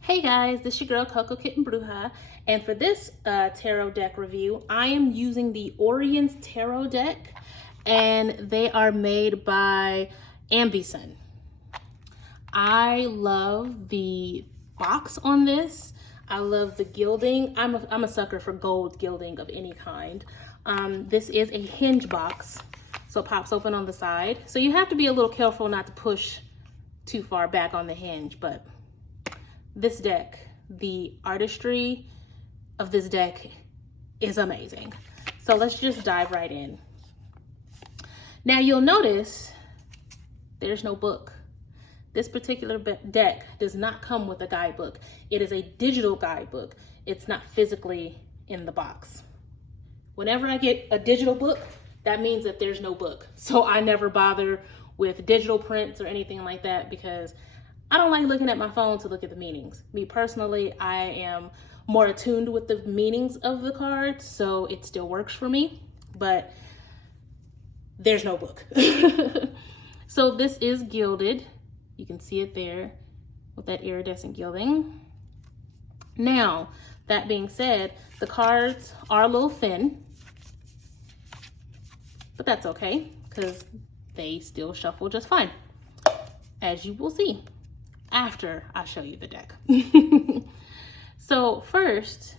Hey guys, this is your girl Coco Kitten Bruja, and for this tarot deck review, I am using the Oriens tarot deck, and they are made by Ambison. I love the box on this. I love the gilding. I'm a sucker for gold gilding of any kind. This is a hinge box, so it pops open on the side. So you have to be a little careful not to push too far back on the hinge, but this deck, the artistry of this deck is amazing. So let's just dive right in. Now you'll notice there's no book. This particular deck does not come with a guidebook. It is a digital guidebook. It's not physically in the box. Whenever I get a digital book, that means that there's no book. So I never bother with digital prints or anything like that because I don't like looking at my phone to look at the meanings. Me personally, I am more attuned with the meanings of the cards, so it still works for me, but there's no book. So this is gilded. You can see it there with that iridescent gilding. Now, that being said, the cards are a little thin, but that's okay because they still shuffle just fine, as you will see after I show you the deck. So first,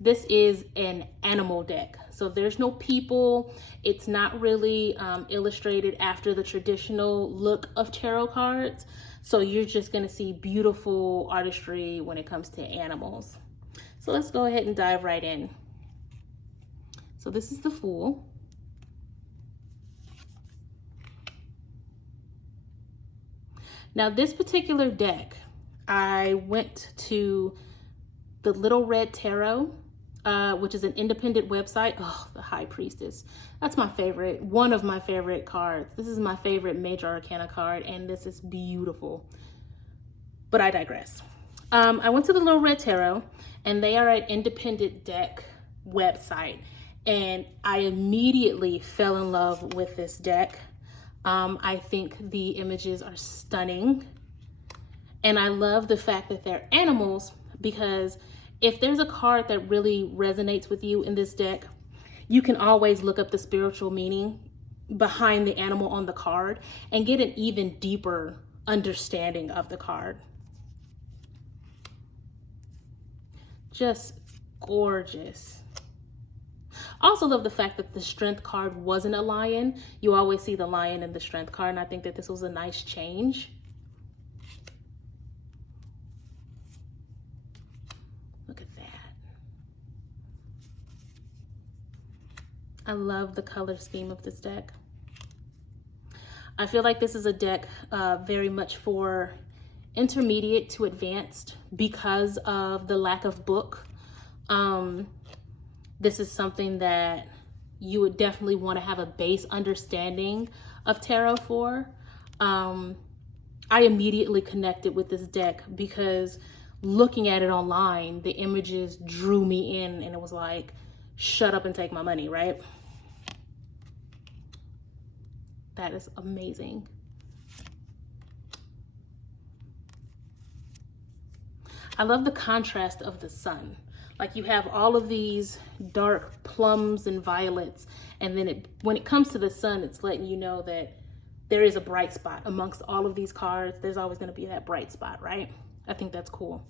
this is an animal deck. So there's no people. It's not really illustrated after the traditional look of tarot cards. So you're just gonna see beautiful artistry when it comes to animals. So let's go ahead and dive right in. So this is the Fool. Now this particular deck, I went to the Little Red Tarot, which is an independent website. Oh, the High Priestess. That's my favorite, one of my favorite cards. This is my favorite Major Arcana card, and this is beautiful. But I digress. I went to the Little Red Tarot, and they are an independent deck website, and I immediately fell in love with this deck. I think the images are stunning, and I love the fact that they're animals, because if there's a card that really resonates with you in this deck, you can always look up the spiritual meaning behind the animal on the card and get an even deeper understanding of the card. Just gorgeous. Also love the fact that the Strength card wasn't a lion. You always see the lion in the Strength card, and I think that this was a nice change. Look at that. I love the color scheme of this deck. I feel like this is a deck very much for intermediate to advanced because of the lack of book. This is something that you would definitely want to have a base understanding of tarot for. I immediately connected with this deck because looking at it online, the images drew me in, and it was like, shut up and take my money, right? That is amazing. I love the contrast of the sun. Like, you have all of these dark plums and violets, and then when it comes to the sun, it's letting you know that there is a bright spot amongst all of these cards. There's always going to be that bright spot, right? I think that's cool.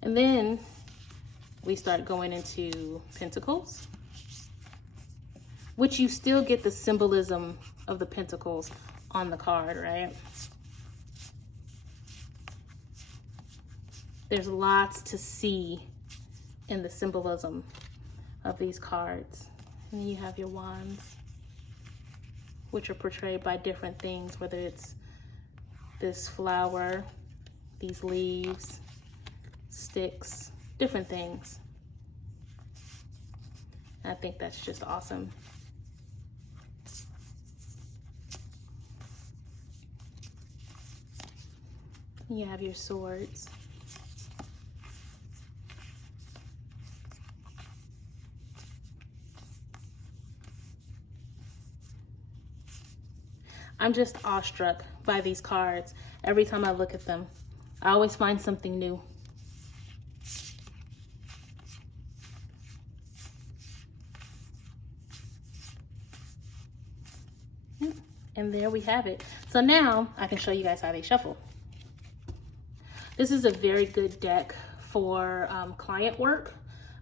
And then we start going into Pentacles, which you still get the symbolism of the Pentacles on the card, right? There's lots to see in the symbolism of these cards. And then you have your wands, which are portrayed by different things, whether it's this flower, these leaves, sticks, different things. I think that's just awesome. You have your swords. I'm just awestruck by these cards. Every time I look at them, I always find something new. And there we have it. So now I can show you guys how they shuffle. This is a very good deck for client work.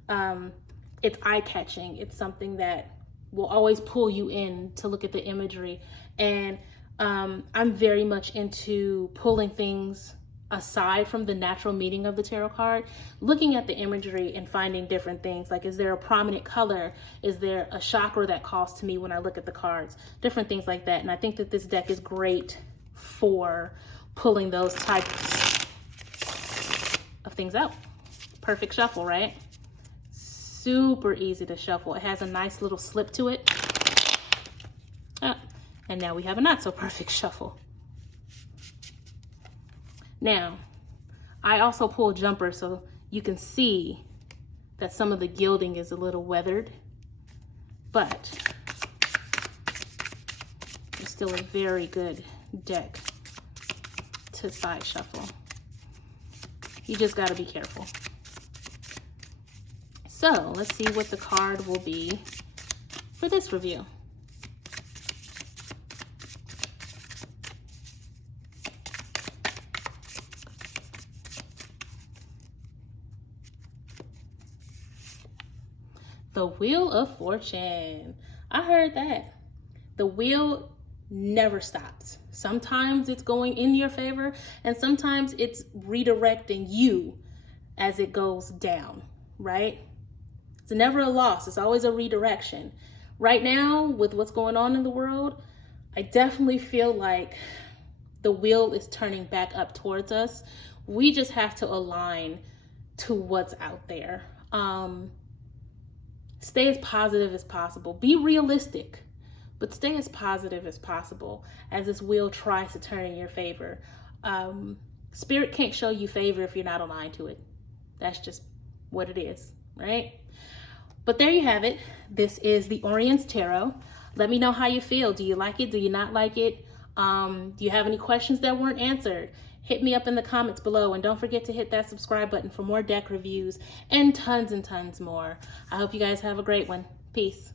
It's eye-catching. It's something that will always pull you in to look at the imagery. And I'm very much into pulling things aside from the natural meaning of the tarot card, looking at the imagery and finding different things. Like, is there a prominent color? Is there a chakra that calls to me when I look at the cards? Different things like that. And I think that this deck is great for pulling those types of things out. Perfect shuffle, right? Super easy to shuffle. It has a nice little slip to it. And now we have a not so perfect shuffle. Now, I also pull jumpers so you can see that some of the gilding is a little weathered, but it's still a very good deck to side shuffle. You just gotta be careful. So let's see what the card will be for this review. The Wheel of Fortune. I heard that. The wheel never stops. Sometimes it's going in your favor, and sometimes it's redirecting you as it goes down, right? It's never a loss. It's always a redirection. Right now, with what's going on in the world, I definitely feel like the wheel is turning back up towards us. We just have to align to what's out there. Stay as positive as possible. Be realistic, but stay as positive as possible as this wheel tries to turn in your favor. Spirit can't show you favor if you're not aligned to it. That's just what it is, right? But there you have it. This is the Oriens Tarot. Let me know how you feel. Do you like it? Do you not like it? Do you have any questions that weren't answered? Hit me up in the comments below, and don't forget to hit that subscribe button for more deck reviews and tons more. I hope you guys have a great one. Peace.